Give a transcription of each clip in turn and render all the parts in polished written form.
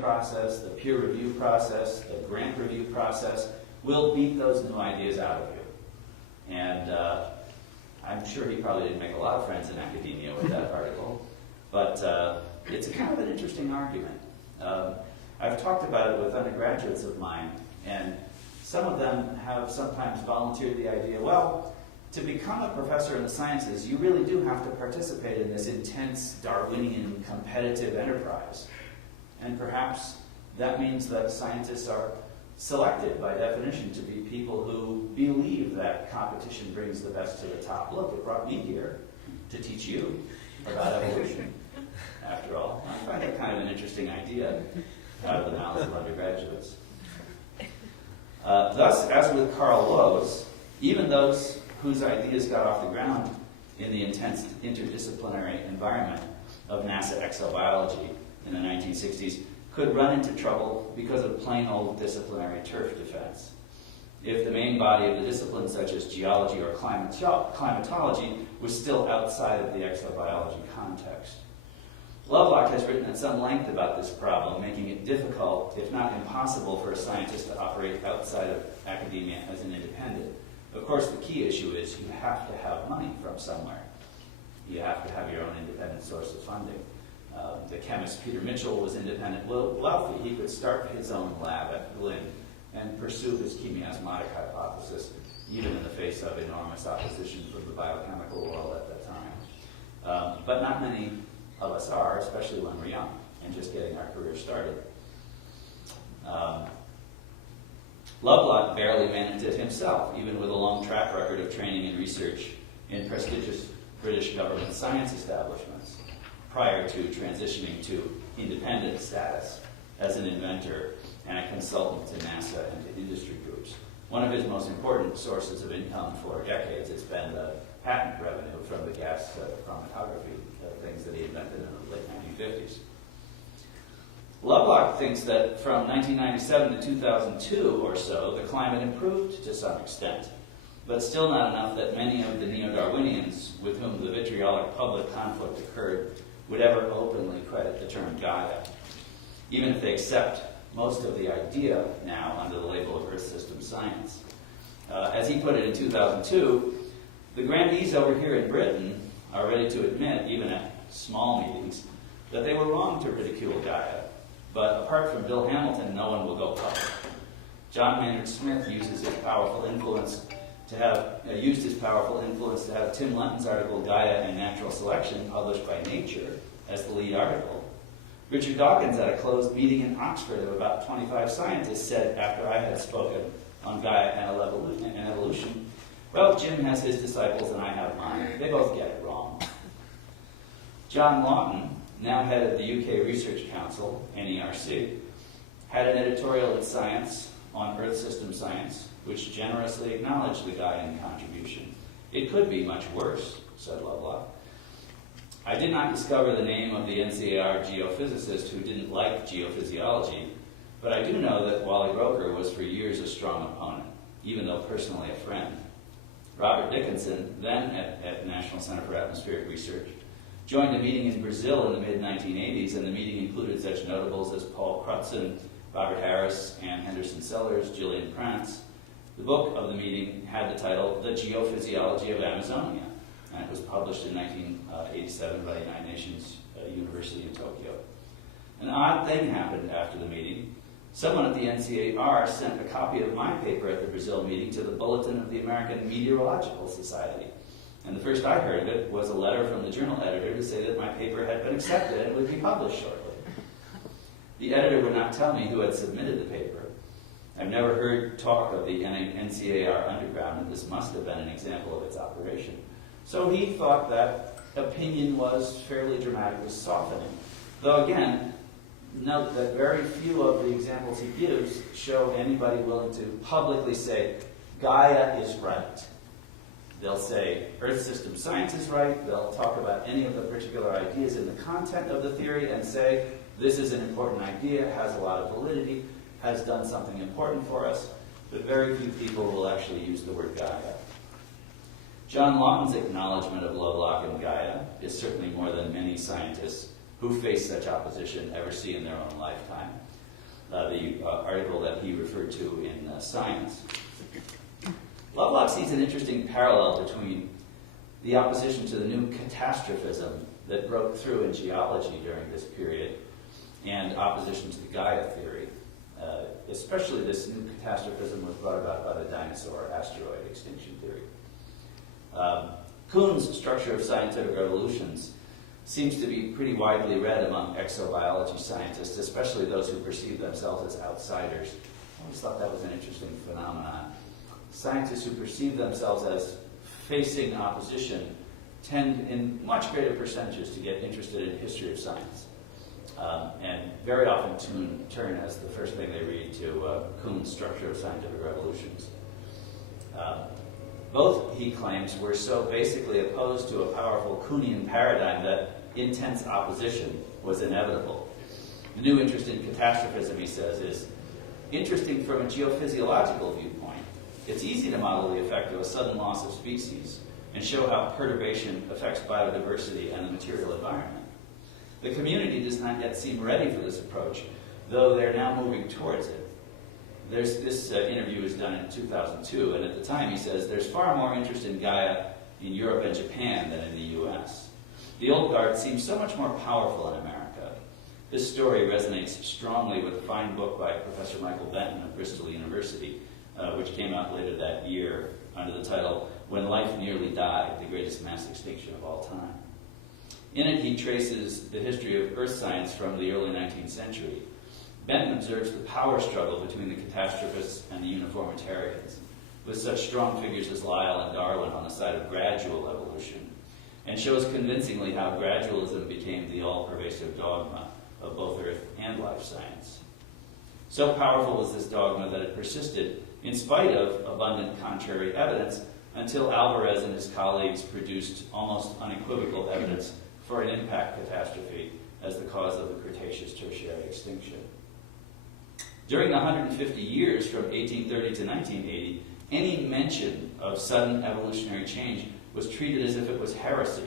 process, the peer review process, the grant review process will beat those new ideas out of you. And I'm sure he probably didn't make a lot of friends in academia with that article, but it's a kind of an interesting argument. I've talked about it with undergraduates of mine, and some of them have sometimes volunteered the idea, well, to become a professor in the sciences, you really do have to participate in this intense Darwinian competitive enterprise. And perhaps that means that scientists are selected by definition to be people who believe that competition brings the best to the top. Look, it brought me here to teach you about evolution, after all. I find that kind of an interesting idea out of the mouths of undergraduates. Thus, as with Carl Lowe's, even those whose ideas got off the ground in the intense interdisciplinary environment of NASA exobiology in the 1960s could run into trouble because of plain old disciplinary turf defense. If the main body of the discipline, such as geology or climatology, was still outside of the exobiology context. Lovelock has written at some length about this problem, making it difficult, if not impossible, for a scientist to operate outside of academia as an independent. Of course, the key issue is you have to have money from somewhere. You have to have your own independent source of funding. The chemist Peter Mitchell was independent, wealthy. He could start his own lab at Berlin and pursue his chemiosmotic hypothesis, even in the face of enormous opposition from the biochemical world at that time. But not many of us are, especially when we're young and just getting our career started. Lovelock barely managed it himself, even with a long track record of training and research in prestigious British government science establishments, prior to transitioning to independent status as an inventor and a consultant to NASA and to industry groups. One of his most important sources of income for decades has been the patent revenue from the gas chromatography things that he invented in the late 1950s. Lovelock thinks that from 1997 to 2002 or so, the climate improved to some extent, but still not enough that many of the neo-Darwinians with whom the vitriolic public conflict occurred would ever openly credit the term Gaia, even if they accept most of the idea now under the label of Earth system science. As he put it in 2002, the grandees over here in Britain are ready to admit, even at small meetings, that they were wrong to ridicule Gaia. But apart from Bill Hamilton, no one will go public. John Maynard Smith used his powerful influence to have Tim Lenton's article Gaia and Natural Selection published by Nature as the lead article. Richard Dawkins at a closed meeting in Oxford of about 25 scientists said, after I had spoken on Gaia and evolution, well, Jim has his disciples and I have mine. They both get it wrong. John Lawton, now head of the UK Research Council, NERC, had an editorial in Science on Earth system science, which generously acknowledged the Gaian contribution. It could be much worse, said Lovelock. I did not discover the name of the NCAR geophysicist who didn't like geophysiology, but I do know that Wally Roker was for years a strong opponent, even though personally a friend. Robert Dickinson, then at National Center for Atmospheric Research, joined a meeting in Brazil in the mid-1980s, and the meeting included such notables as Paul Crutzen, Robert Harris, Ann Henderson Sellers, Gillian Krantz. The book of the meeting had the title, The Geophysiology of Amazonia, and it was published in 1987 by United Nations University in Tokyo. An odd thing happened after the meeting. Someone at the NCAR sent a copy of my paper at the Brazil meeting to the Bulletin of the American Meteorological Society. And the first I heard of it was a letter from the journal editor to say that my paper had been accepted and would be published shortly. The editor would not tell me who had submitted the paper. I've never heard talk of the NCAR underground, and this must have been an example of its operation. So he thought that opinion was fairly dramatically softening. Though again, note that very few of the examples he gives show anybody willing to publicly say, Gaia is right. They'll say Earth system science is right. They'll talk about any of the particular ideas in the content of the theory and say, this is an important idea, has a lot of validity, has done something important for us, but very few people will actually use the word Gaia. John Lawton's acknowledgement of Lovelock and Gaia is certainly more than many scientists who face such opposition ever see in their own lifetime. he referred to in Science. Lovelock sees an interesting parallel between the opposition to the new catastrophism that broke through in geology during this period and opposition to the Gaia theory. Especially this new catastrophism was brought about by the dinosaur asteroid extinction theory. Kuhn's structure of scientific revolutions seems to be pretty widely read among exobiology scientists, especially those who perceive themselves as outsiders. I always thought that was an interesting phenomenon. Scientists who perceive themselves as facing opposition tend in much greater percentages to get interested in history of science. And very often turn as the first thing they read to Kuhn's structure of scientific revolutions. Both, he claims, were so basically opposed to a powerful Kuhnian paradigm that intense opposition was inevitable. The new interest in catastrophism, he says, is interesting from a geophysiological viewpoint. It's easy to model the effect of a sudden loss of species and show how perturbation affects biodiversity and the material environment. The community does not yet seem ready for this approach, though they're now moving towards it. This interview was done in 2002, and at the time he says, there's far more interest in Gaia in Europe and Japan than in the US. The old guard seems so much more powerful in America. This story resonates strongly with a fine book by Professor Michael Benton of Bristol University, which came out later that year under the title, When Life Nearly Died, the Greatest Mass Extinction of All Time. In it, he traces the history of earth science from the early 19th century. Benton observes the power struggle between the catastrophists and the uniformitarians, with such strong figures as Lyell and Darwin on the side of gradual evolution, and shows convincingly how gradualism became the all-pervasive dogma of both earth and life science. So powerful was this dogma that it persisted in spite of abundant contrary evidence until Alvarez and his colleagues produced almost unequivocal evidence for an impact catastrophe as the cause of the Cretaceous tertiary extinction. During the 150 years from 1830 to 1980, any mention of sudden evolutionary change was treated as if it was heresy,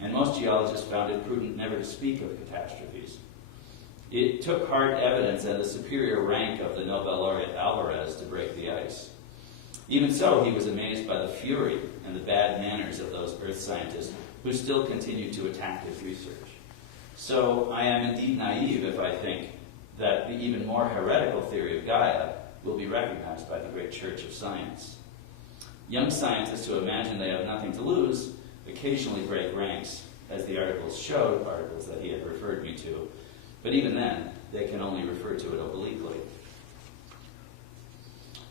and most geologists found it prudent never to speak of catastrophes. It took hard evidence and the superior rank of the Nobel laureate Alvarez to break the ice. Even so, he was amazed by the fury and the bad manners of those earth scientists who still continued to attack his research. So I am indeed naive if I think that the even more heretical theory of Gaia will be recognized by the great church of science. Young scientists who imagine they have nothing to lose occasionally break ranks, as the articles showed, articles that he had referred me to, but even then, they can only refer to it obliquely.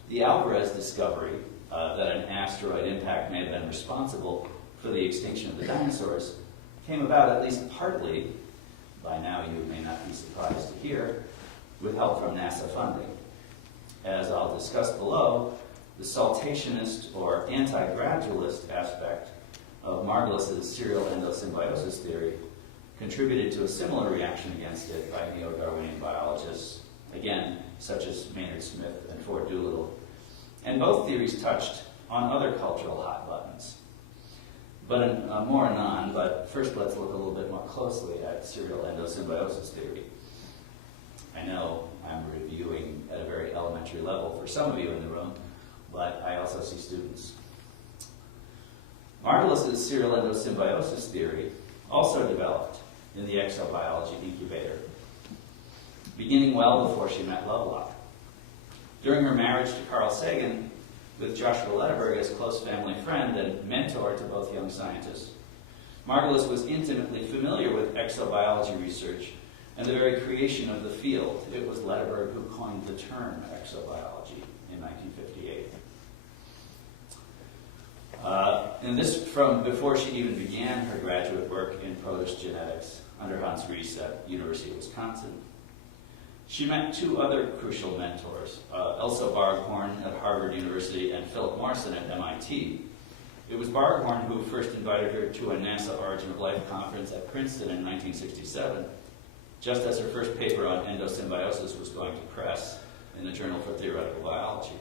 The Alvarez discovery that an asteroid impact may have been responsible for the extinction of the dinosaurs came about at least partly, by now you may not be surprised to hear, with help from NASA funding. As I'll discuss below, the saltationist or anti-gradualist aspect of Margulis's serial endosymbiosis theory contributed to a similar reaction against it by neo-Darwinian biologists, again, such as Maynard Smith and Ford Doolittle. And both theories touched on other cultural hot buttons. But more anon, but first let's look a little bit more closely at serial endosymbiosis theory. I know I'm reviewing at a very elementary level for some of you in the room, but I also see students. Margulis's serial endosymbiosis theory also developed in the exobiology incubator, beginning well before she met Lovelock. During her marriage to Carl Sagan, with Joshua Lederberg as close family friend and mentor to both young scientists, Margulis was intimately familiar with exobiology research and the very creation of the field. It was Lederberg who coined the term exobiology in 1958. And this from before she even began her graduate work in protist genetics under Hans Rees at University of Wisconsin. She met two other crucial mentors, Elsa Barghorn at Harvard University and Philip Morrison at MIT. It was Barghorn who first invited her to a NASA Origin of Life conference at Princeton in 1967, just as her first paper on endosymbiosis was going to press in the Journal for Theoretical Biology.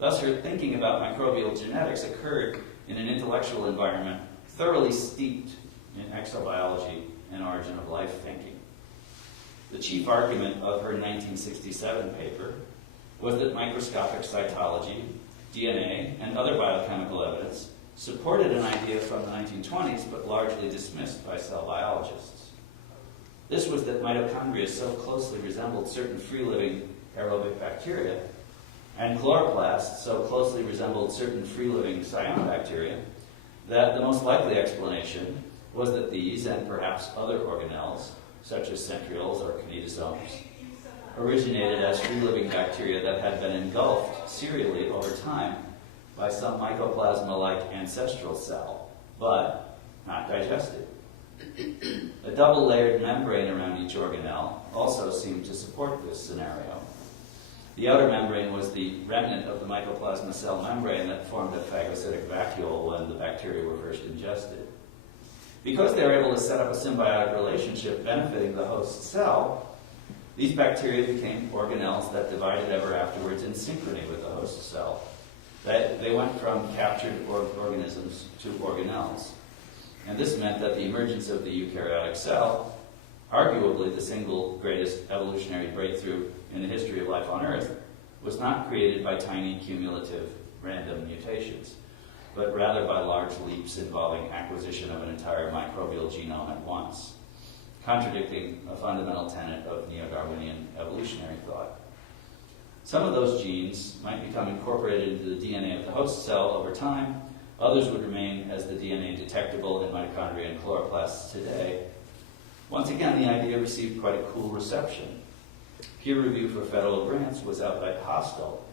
Thus, her thinking about microbial genetics occurred in an intellectual environment thoroughly steeped in exobiology and origin of life thinking. The chief argument of her 1967 paper, was that microscopic cytology, DNA, and other biochemical evidence supported an idea from the 1920s, but largely dismissed by cell biologists. This was that mitochondria so closely resembled certain free-living aerobic bacteria, and chloroplasts so closely resembled certain free-living cyanobacteria, that the most likely explanation was that these, and perhaps other organelles, such as centrioles or kinetosomes, originated as free-living bacteria that had been engulfed serially over time by some mycoplasma-like ancestral cell, but not digested. A double-layered membrane around each organelle also seemed to support this scenario. The outer membrane was the remnant of the mycoplasma cell membrane that formed a phagocytic vacuole when the bacteria were first ingested. Because they were able to set up a symbiotic relationship benefiting the host cell, these bacteria became organelles that divided ever afterwards in synchrony with the host cell. They went from captured organisms to organelles. And this meant that the emergence of the eukaryotic cell, arguably the single greatest evolutionary breakthrough in the history of life on Earth, was not created by tiny cumulative random mutations, but rather by large leaps involving acquisition of an entire microbial genome at once, contradicting a fundamental tenet of neo-Darwinian evolutionary thought. Some of those genes might become incorporated into the DNA of the host cell over time. Others would remain as the DNA detectable in mitochondria and chloroplasts today. Once again, the idea received quite a cool reception. Peer review for federal grants was outright hostile,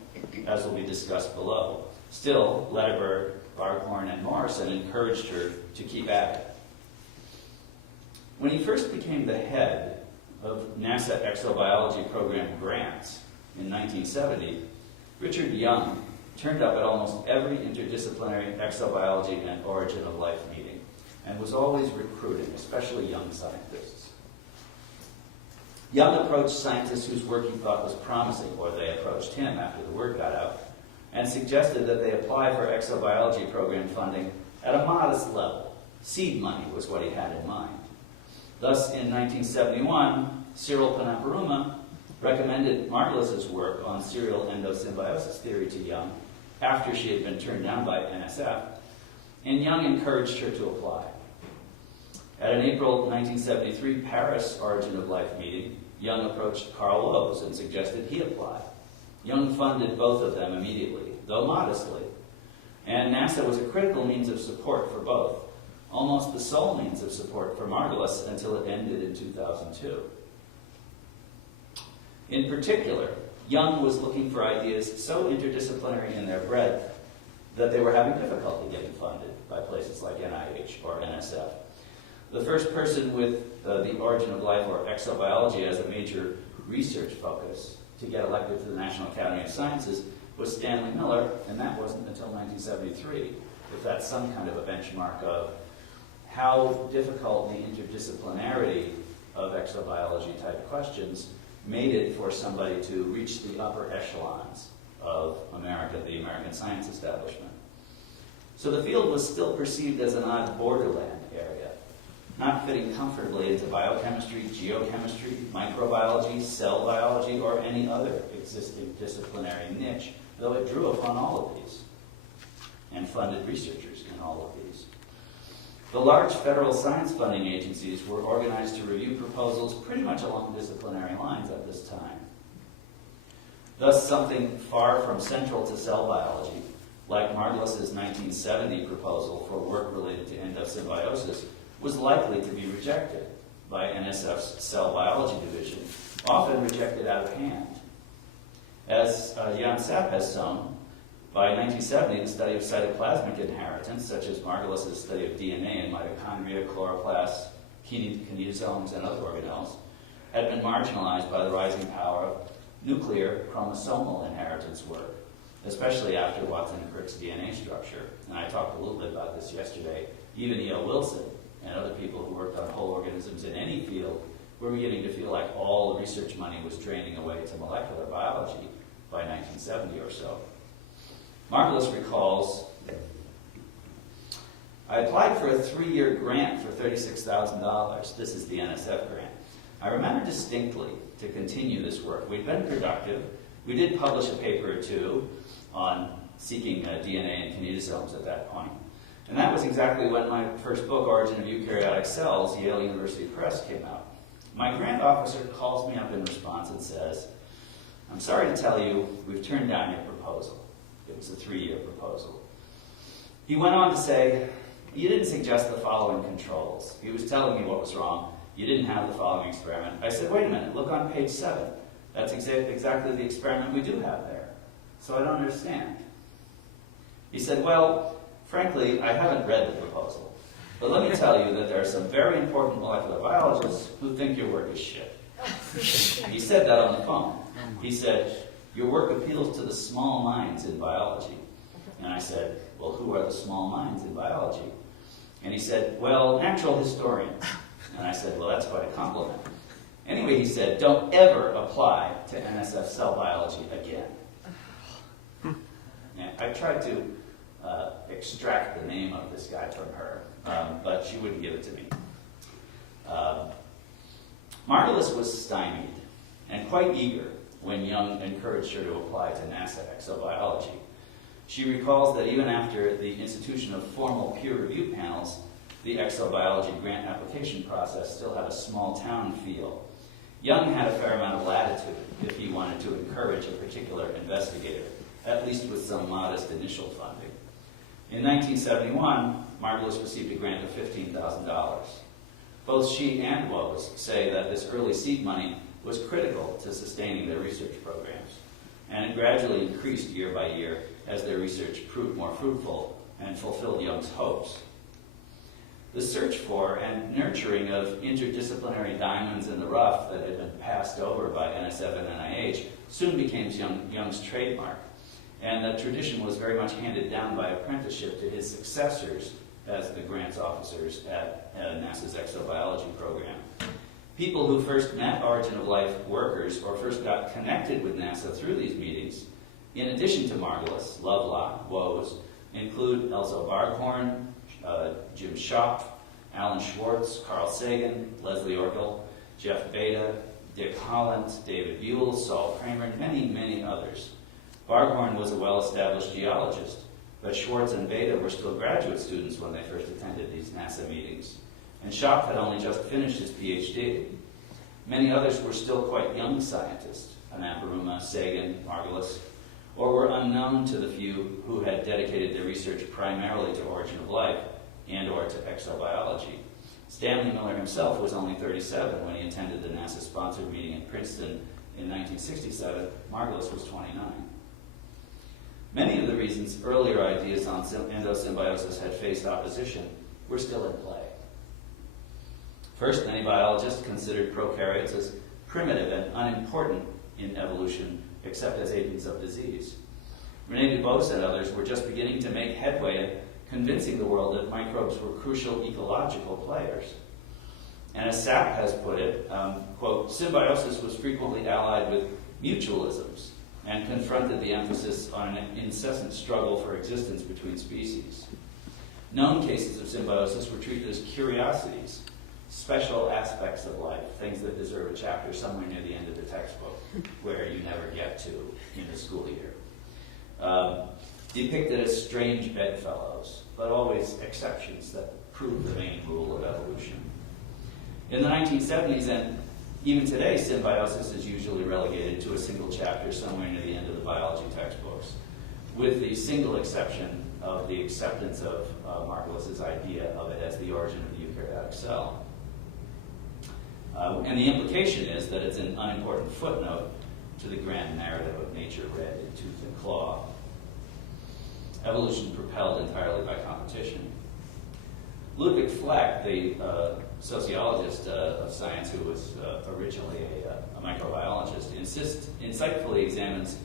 as will be discussed below. Still, Lederberg, Barkhorn, and Morrison encouraged her to keep at it. When he first became the head of NASA Exobiology program grants in 1970, Richard Young turned up at almost every interdisciplinary exobiology and origin of life meeting, and was always recruiting, especially young scientists. Young approached scientists whose work he thought was promising, or they approached him after the word got out, and suggested that they apply for exobiology program funding at a modest level. Seed money was what he had in mind. Thus, in 1971, Cyril Panaparuma recommended Margulis's work on serial endosymbiosis theory to Young after she had been turned down by NSF, and Young encouraged her to apply. At an April 1973 Paris Origin of Life meeting, Young approached Carl Lowe's and suggested he apply. Young funded both of them immediately, though modestly, and NASA was a critical means of support for both, almost the sole means of support for Margulis until it ended in 2002. In particular, Young was looking for ideas so interdisciplinary in their breadth that they were having difficulty getting funded by places like NIH or NSF. The first person with the origin of life or exobiology as a major research focus to get elected to the National Academy of Sciences was Stanley Miller, and that wasn't until 1973, if that's some kind of a benchmark of how difficult the interdisciplinarity of exobiology type questions made it for somebody to reach the upper echelons of America, the American science establishment. So the field was still perceived as an odd borderland area, not fitting comfortably into biochemistry, geochemistry, microbiology, cell biology, or any other existing disciplinary niche, though it drew upon all of these and funded researchers in all of these. The large federal science funding agencies were organized to review proposals pretty much along disciplinary lines at this time. Thus, something far from central to cell biology, like Margulis's 1970 proposal for work related to endosymbiosis, was likely to be rejected by NSF's cell biology division, often rejected out of hand. As Jan Sapp has shown, by 1970, the study of cytoplasmic inheritance, such as Margulis's study of DNA in mitochondria, chloroplasts, kinetosomes, and other organelles, had been marginalized by the rising power of nuclear chromosomal inheritance work, especially after Watson and Crick's DNA structure. And I talked a little bit about this yesterday. Even E.O. Wilson and other people who worked on whole organisms in any field were beginning to feel like all the research money was draining away to molecular biology by 1970 or so. Margulis recalls, I applied for a 3-year grant for $36,000. This is the NSF grant. I remember distinctly to continue this work. We'd been productive, We did publish a paper or two on seeking DNA in kinetosomes at that point. And that was exactly when my first book, Origin of Eukaryotic Cells, Yale University Press, came out. My grant officer calls me up in response and says, "I'm sorry to tell you, we've turned down your proposal." It was a 3-year proposal. He went on to say, "You didn't suggest the following controls." He was telling me what was wrong. "You didn't have the following experiment." I said, "Wait a minute, look on page 7. That's exactly the experiment we do have there. So I don't understand." He said, "Well, frankly, I haven't read the proposal. But let me tell you that there are some very important molecular biologists who think your work is shit." He said that on the phone. He said, "Your work appeals to the small minds in biology." And I said, "Well, who are the small minds in biology?" And he said, "Well, natural historians." And I said, "Well, that's quite a compliment." Anyway, he said, "Don't ever apply to NSF cell biology again." And I tried to extract the name of this guy from her, but she wouldn't give it to me. Margulis was stymied and quite eager when Young encouraged her to apply to NASA Exobiology. She recalls that even after the institution of formal peer review panels, the Exobiology grant application process still had a small town feel. Young had a fair amount of latitude if he wanted to encourage a particular investigator, at least with some modest initial funding. In 1971, Margulis received a grant of $15,000. Both she and Woes say that this early seed money was critical to sustaining their research programs, and it gradually increased year by year as their research proved more fruitful and fulfilled Young's hopes. The search for and nurturing of interdisciplinary diamonds in the rough that had been passed over by NSF and NIH soon became Young's trademark, and the tradition was very much handed down by apprenticeship to his successors as the grants officers at NASA's Exobiology program. People who first met Origin of Life workers or first got connected with NASA through these meetings, in addition to Margulis, Lovelock, Woes, include Elzo Barghorn, Jim Schopf, Alan Schwartz, Carl Sagan, Leslie Orgel, Jeff Beta, Dick Holland, David Buell, Saul Kramer, and many, many others. Barghorn was a well-established geologist, but Schwartz and Beta were still graduate students when they first attended these NASA meetings, and Schopf had only just finished his PhD. Many others were still quite young scientists, Anaparuma, Sagan, Margulis, or were unknown to the few who had dedicated their research primarily to Origin of Life and or to exobiology. Stanley Miller himself was only 37 when he attended the NASA-sponsored meeting in Princeton in 1967. Margulis was 29. Many of the reasons earlier ideas on endosymbiosis had faced opposition were still in play. First, many biologists considered prokaryotes as primitive and unimportant in evolution, except as agents of disease. René Dubos and others were just beginning to make headway in convincing the world that microbes were crucial ecological players. And as Sapp has put it, quote, symbiosis was frequently allied with mutualisms and confronted the emphasis on an incessant struggle for existence between species. Known cases of symbiosis were treated as curiosities, special aspects of life, things that deserve a chapter somewhere near the end of the textbook, where you never get to in the school year. Depicted as strange bedfellows, but always exceptions that prove the main rule of evolution. In the 1970s, and even today, symbiosis is usually relegated to a single chapter somewhere near the end of the biology textbooks, with the single exception of the acceptance of Margulis's idea of it as the origin of the eukaryotic cell. And the implication is that it's an unimportant footnote to the grand narrative of nature read in tooth and claw. Evolution propelled entirely by competition. Ludwig Fleck, the sociologist of science who was originally a microbiologist, insightfully examines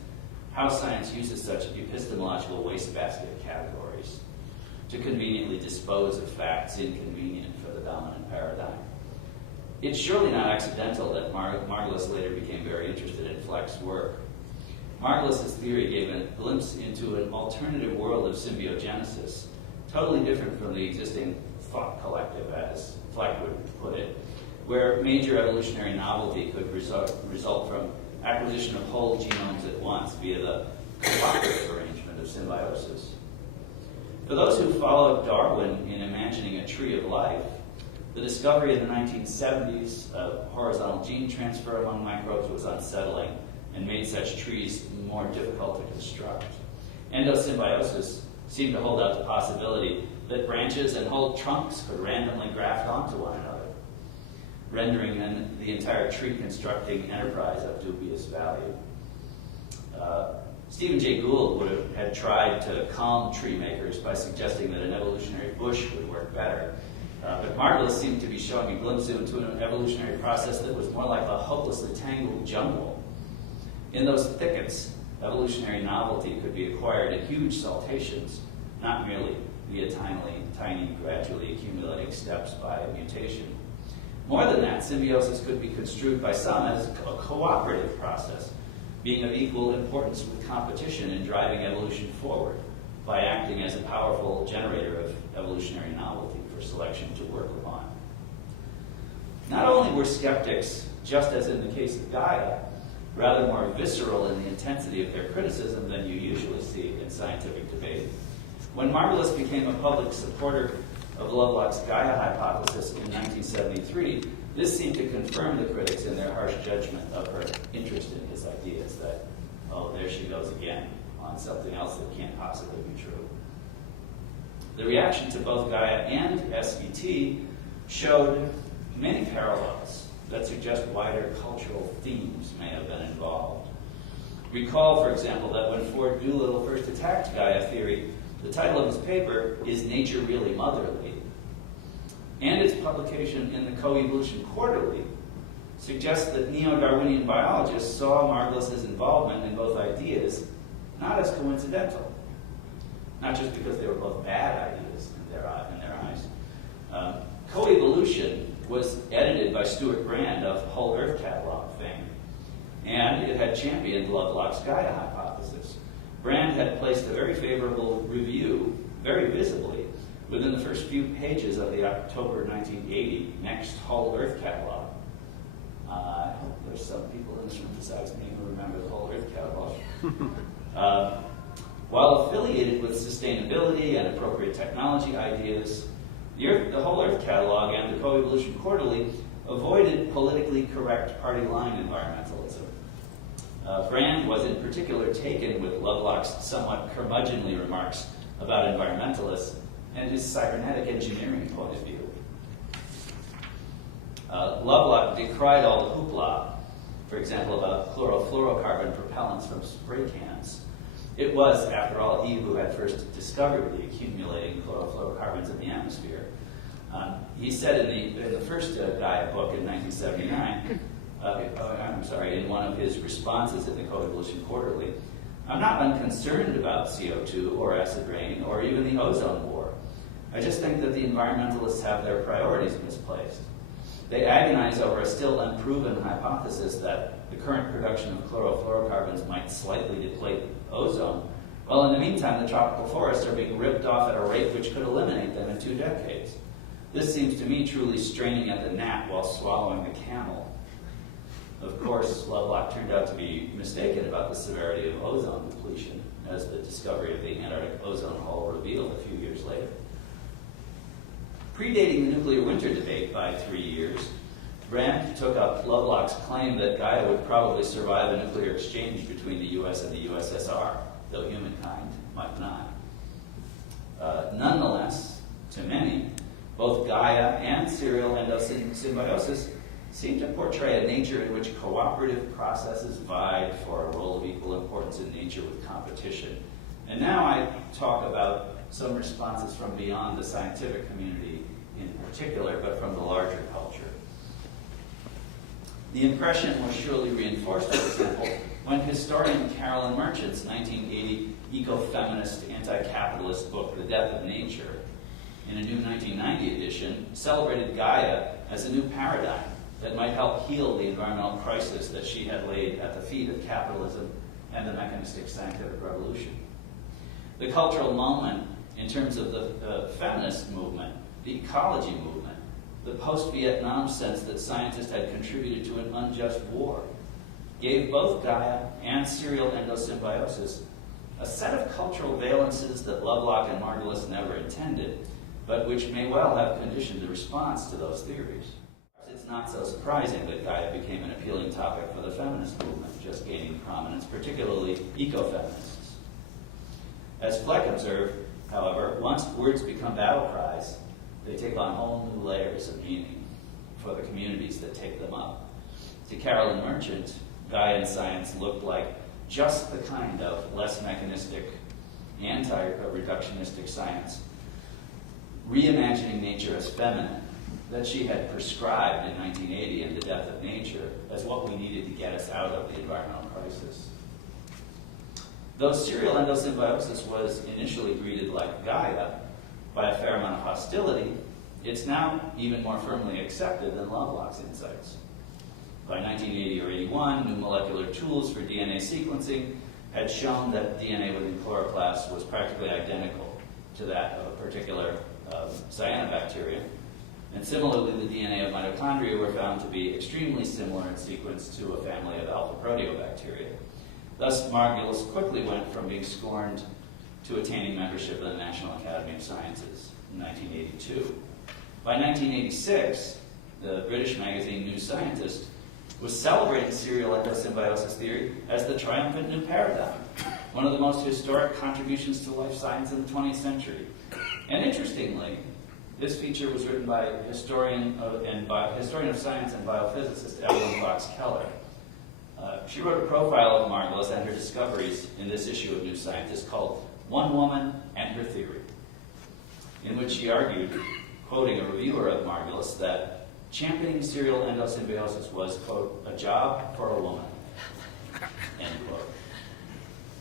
how science uses such epistemological wastebasket categories to conveniently dispose of facts inconvenient for the dominant paradigm. It's surely not accidental that Margulis later became very interested in Fleck's work. Margulis's theory gave a glimpse into an alternative world of symbiogenesis, totally different from the existing thought collective, as Fleck would put it, where major evolutionary novelty could result from acquisition of whole genomes at once via the cooperative arrangement of symbiosis. For those who followed Darwin in imagining a tree of life, the discovery in the 1970s of horizontal gene transfer among microbes was unsettling and made such trees more difficult to construct. Endosymbiosis seemed to hold out the possibility that branches and whole trunks could randomly graft onto one another, rendering the entire tree constructing enterprise of dubious value. Stephen Jay Gould had tried to calm tree makers by suggesting that an evolutionary bush would work better. But Margulis seemed to be showing a glimpse into an evolutionary process that was more like a hopelessly tangled jungle. In those thickets, evolutionary novelty could be acquired in huge saltations, not merely via tiny, gradually accumulating steps by mutation. More than that, symbiosis could be construed by some as a cooperative process, being of equal importance with competition in driving evolution forward by acting as a powerful generator of evolutionary novelty for selection to work upon. Not only were skeptics, just as in the case of Gaia, rather more visceral in the intensity of their criticism than you usually see in scientific debate, when Margulis became a public supporter of Lovelock's Gaia hypothesis in 1973, this seemed to confirm the critics in their harsh judgment of her interest in his ideas that, oh, there she goes again on something else that can't possibly be true. The reaction to both Gaia and SET showed many parallels that suggest wider cultural themes may have been involved. Recall, for example, that when Ford Doolittle first attacked Gaia theory, the title of his paper, Is Nature Really Motherly? And its publication in the Coevolution Quarterly suggests that neo-Darwinian biologists saw Margulis's involvement in both ideas not as coincidental, not just because they were both bad ideas in their eyes. Coevolution was edited by Stuart Brand of Whole Earth Catalog fame, and it had championed Lovelock's Gaia hypothesis. Brand had placed a very favorable review, very visibly, within the first few pages of the October 1980 Next Whole Earth Catalog. I hope there's some people in this room besides me who remember the Whole Earth Catalog. While affiliated with sustainability and appropriate technology ideas, the Whole Earth Catalog and the Coevolution Quarterly avoided politically correct party line environmentalism. Brand was in particular taken with Lovelock's somewhat curmudgeonly remarks about environmentalists and his cybernetic engineering point of view. Lovelock decried all the hoopla, for example, about chlorofluorocarbon propellants from spray cans. It was, after all, he who had first discovered the accumulating chlorofluorocarbons in the atmosphere. He said in the first Gaia book in 1979, in one of his responses in the Coevolution Quarterly, I'm not unconcerned about CO2 or acid rain or even the ozone war. I just think that the environmentalists have their priorities misplaced. They agonize over a still unproven hypothesis that the current production of chlorofluorocarbons might slightly deplete ozone, while in the meantime the tropical forests are being ripped off at a rate which could eliminate them in 2 decades. This seems to me truly straining at the gnat while swallowing the camel. Of course, Lovelock turned out to be mistaken about the severity of ozone depletion, as the discovery of the Antarctic ozone hole revealed a few years later. Predating the nuclear winter debate by 3 years, Brand took up Lovelock's claim that Gaia would probably survive a nuclear exchange between the US and the USSR, though humankind might not. Nonetheless, to many, both Gaia and serial endosymbiosis seem to portray a nature in which cooperative processes vied for a role of equal importance in nature with competition. And now I talk about some responses from beyond the scientific community in particular, but from the larger culture. The impression was surely reinforced, for example, when historian Carolyn Merchant's 1980 eco-feminist, anti-capitalist book, The Death of Nature, in a new 1990 edition, celebrated Gaia as a new paradigm that might help heal the environmental crisis that she had laid at the feet of capitalism and the mechanistic scientific revolution. The cultural moment in terms of the feminist movement, the ecology movement, the post-Vietnam sense that scientists had contributed to an unjust war, gave both Gaia and serial endosymbiosis a set of cultural valences that Lovelock and Margulis never intended, but which may well have conditioned the response to those theories. It's not so surprising that Gaia became an appealing topic for the feminist movement, just gaining prominence, particularly ecofeminists. As Fleck observed, however, once words become battle cries, they take on whole new layers of meaning for the communities that take them up. To Carolyn Merchant, Gaian science looked like just the kind of less mechanistic, anti-reductionistic science, reimagining nature as feminine, that she had prescribed in 1980 in The Death of Nature as what we needed to get us out of the environmental crisis. Though serial endosymbiosis was initially greeted like Gaia by a fair amount of hostility, it's now even more firmly accepted than Lovelock's insights. By 1980 or 81, new molecular tools for DNA sequencing had shown that DNA within chloroplasts was practically identical to that of a particular cyanobacteria. And similarly, the DNA of mitochondria were found to be extremely similar in sequence to a family of alpha proteobacteria. Thus, Margulis quickly went from being scorned to attaining membership of the National Academy of Sciences in 1982. By 1986, the British magazine New Scientist was celebrating serial endosymbiosis theory as the triumphant new paradigm, one of the most historic contributions to life science in the 20th century. And interestingly, this feature was written by historian of science and biophysicist Evelyn Fox Keller. She wrote a profile of Margulis and her discoveries in this issue of New Scientist called One Woman and Her Theory, in which she argued, quoting a reviewer of Margulis, that championing serial endosymbiosis was, quote, a job for a woman, end quote.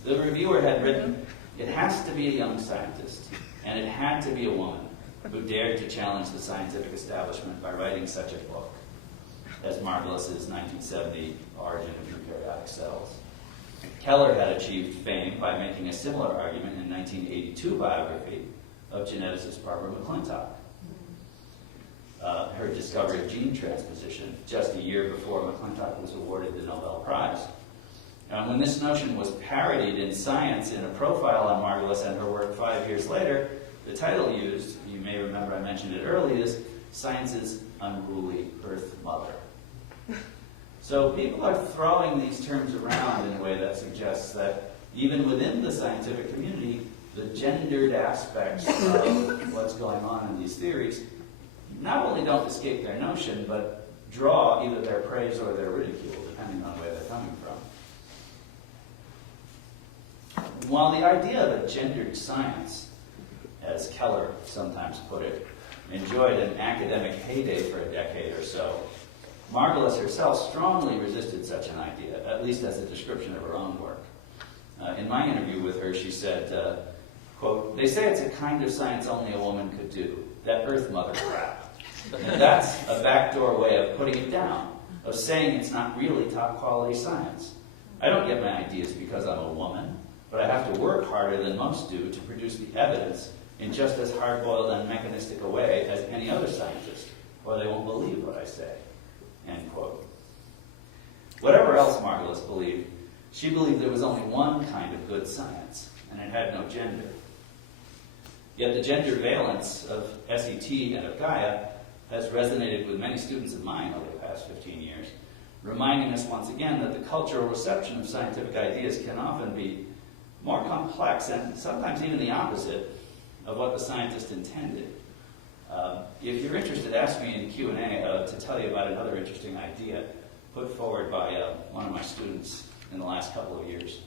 The reviewer had written, it has to be a young scientist, and it had to be a woman who dared to challenge the scientific establishment by writing such a book as Margulis' 1970 Origin of Eukaryotic Cells. Keller had achieved fame by making a similar argument in 1982 biography of geneticist Barbara McClintock. Her discovery of gene transposition just a year before McClintock was awarded the Nobel Prize. When this notion was parodied in Science in a profile on Margulis and her work 5 years later, the title used, you may remember I mentioned it earlier, is Science's Unruly Earth Mother. So people are throwing these terms around in a way that suggests that even within the scientific community, the gendered aspects of what's going on in these theories not only don't escape their notion, but draw either their praise or their ridicule, depending on where they're coming from. While the idea of a gendered science, as Keller sometimes put it, enjoyed an academic heyday for a decade or so, Margulis herself strongly resisted such an idea, at least as a description of her own work. In my interview with her, she said, quote, they say it's a kind of science only a woman could do, that Earth Mother crap. And that's a backdoor way of putting it down, of saying it's not really top quality science. I don't get my ideas because I'm a woman, but I have to work harder than most do to produce the evidence in just as hard-boiled and mechanistic a way as any other scientist, or they won't believe what I say, end quote. Whatever else Margulis believed, she believed there was only one kind of good science, and it had no gender. Yet the gender valence of SET and of Gaia has resonated with many students of mine over the past 15 years, reminding us once again that the cultural reception of scientific ideas can often be more complex and sometimes even the opposite of what the scientist intended. If you're interested, ask me in Q&A to tell you about another interesting idea put forward by one of my students in the last couple of years.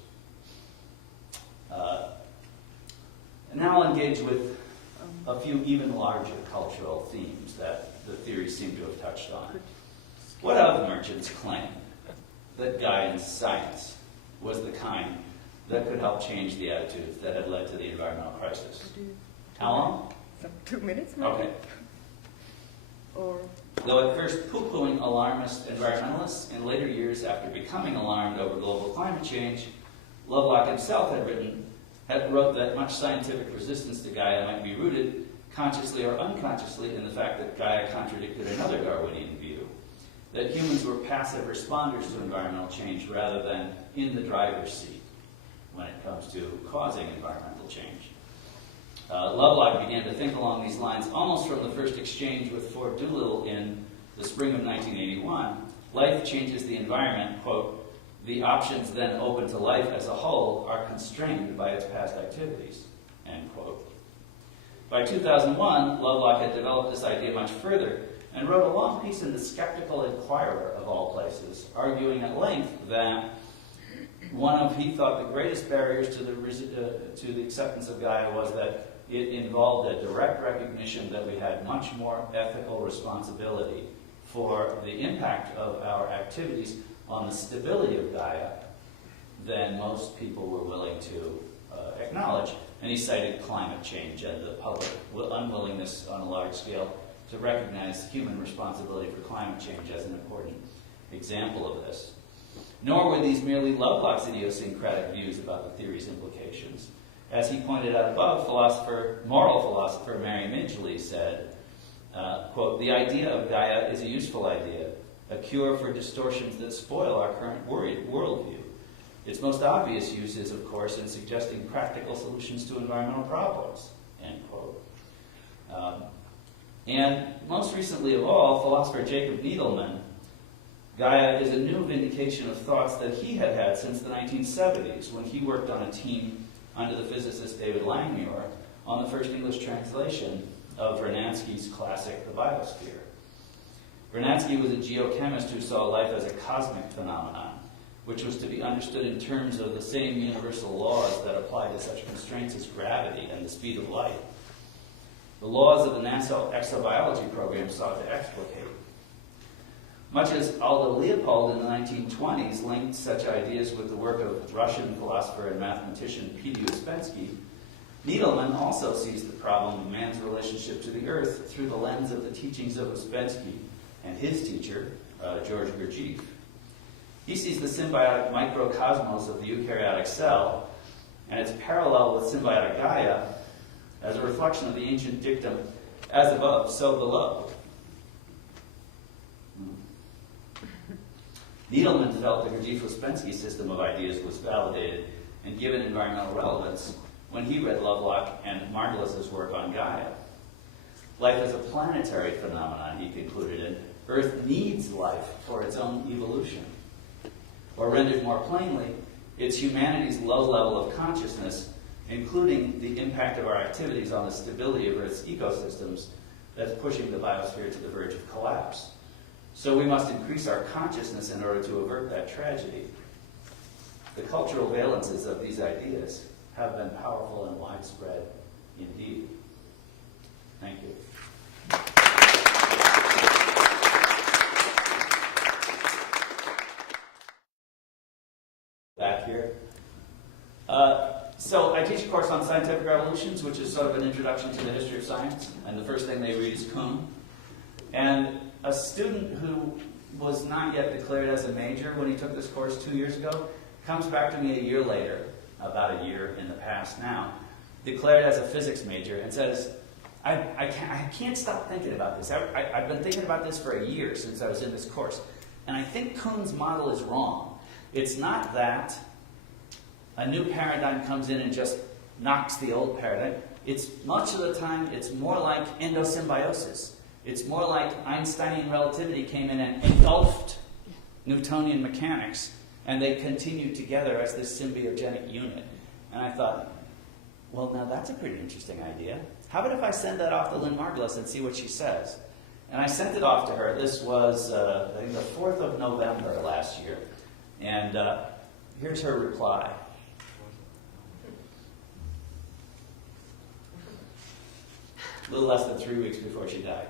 And now I'll engage with a few even larger cultural themes that the theories seem to have touched on. What of Merchant's claim that Gaian science was the kind that could help change the attitudes that had led to the environmental crisis? How long? 2 minutes, maybe? Okay. Or Though at first poo-pooing alarmist environmentalists, in later years after becoming alarmed over global climate change, Lovelock himself wrote that much scientific resistance to Gaia might be rooted, consciously or unconsciously, in the fact that Gaia contradicted another Darwinian view, that humans were passive responders to environmental change rather than in the driver's seat when it comes to causing environmental change. Lovelock began to think along these lines almost from the first exchange with Fort Doolittle in the spring of 1981. Life changes the environment, quote, the options then open to life as a whole are constrained by its past activities, end quote. By 2001, Lovelock had developed this idea much further and wrote a long piece in the Skeptical Inquirer, of all places, arguing at length that one of, he thought, the greatest barriers to the acceptance of Gaia was that it involved a direct recognition that we had much more ethical responsibility for the impact of our activities on the stability of Gaia than most people were willing to acknowledge. And he cited climate change and the public unwillingness on a large scale to recognize human responsibility for climate change as an important example of this. Nor were these merely Lovelock's idiosyncratic views about the theory's implications. As he pointed out above, moral philosopher Mary Midgley said, quote, the idea of Gaia is a useful idea, a cure for distortions that spoil our current worldview. Its most obvious use is, of course, in suggesting practical solutions to environmental problems, end quote. And most recently of all, philosopher Jacob Needleman, Gaia is a new vindication of thoughts that he had had since the 1970s when he worked on a team under the physicist David Langmuir on the first English translation of Vernadsky's classic, The Biosphere. Vernadsky was a geochemist who saw life as a cosmic phenomenon, which was to be understood in terms of the same universal laws that apply to such constraints as gravity and the speed of light. The laws of the NASA Exobiology program sought to explicate. Much as Aldo Leopold in the 1920s linked such ideas with the work of Russian philosopher and mathematician P.D. Uspensky, Needleman also sees the problem of man's relationship to the earth through the lens of the teachings of Uspensky and his teacher, George Gurdjieff. He sees the symbiotic microcosmos of the eukaryotic cell and its parallel with symbiotic Gaia as a reflection of the ancient dictum, as above, so below. Needleman felt the Gurdjieff-Uspensky system of ideas was validated and given environmental relevance when he read Lovelock and Margulis's work on Gaia. Life is a planetary phenomenon, he concluded, and Earth needs life for its own evolution. Or rendered more plainly, it's humanity's low level of consciousness, including the impact of our activities on the stability of Earth's ecosystems, that's pushing the biosphere to the verge of collapse. So we must increase our consciousness in order to avert that tragedy. The cultural valences of these ideas have been powerful and widespread indeed. Thank you. Back here. So I teach a course on scientific revolutions, which is sort of an introduction to the history of science. And the first thing they read is Kuhn. And a student who was not yet declared as a major when he took this course 2 years ago comes back to me a year later, about a year in the past now, declared as a physics major and says, I can't stop thinking about this. I've been thinking about this for a year since I was in this course. And I think Kuhn's model is wrong. It's not that a new paradigm comes in and just knocks the old paradigm. It's much of the time, it's more like endosymbiosis. It's more like Einsteinian relativity came in and engulfed Newtonian mechanics, and they continued together as this symbiogenic unit. And I thought, well, now that's a pretty interesting idea. How about if I send that off to Lynn Margulis and see what she says? And I sent it off to her. This was, I think, the 4th of November last year. And here's her reply. A little less than 3 weeks before she died.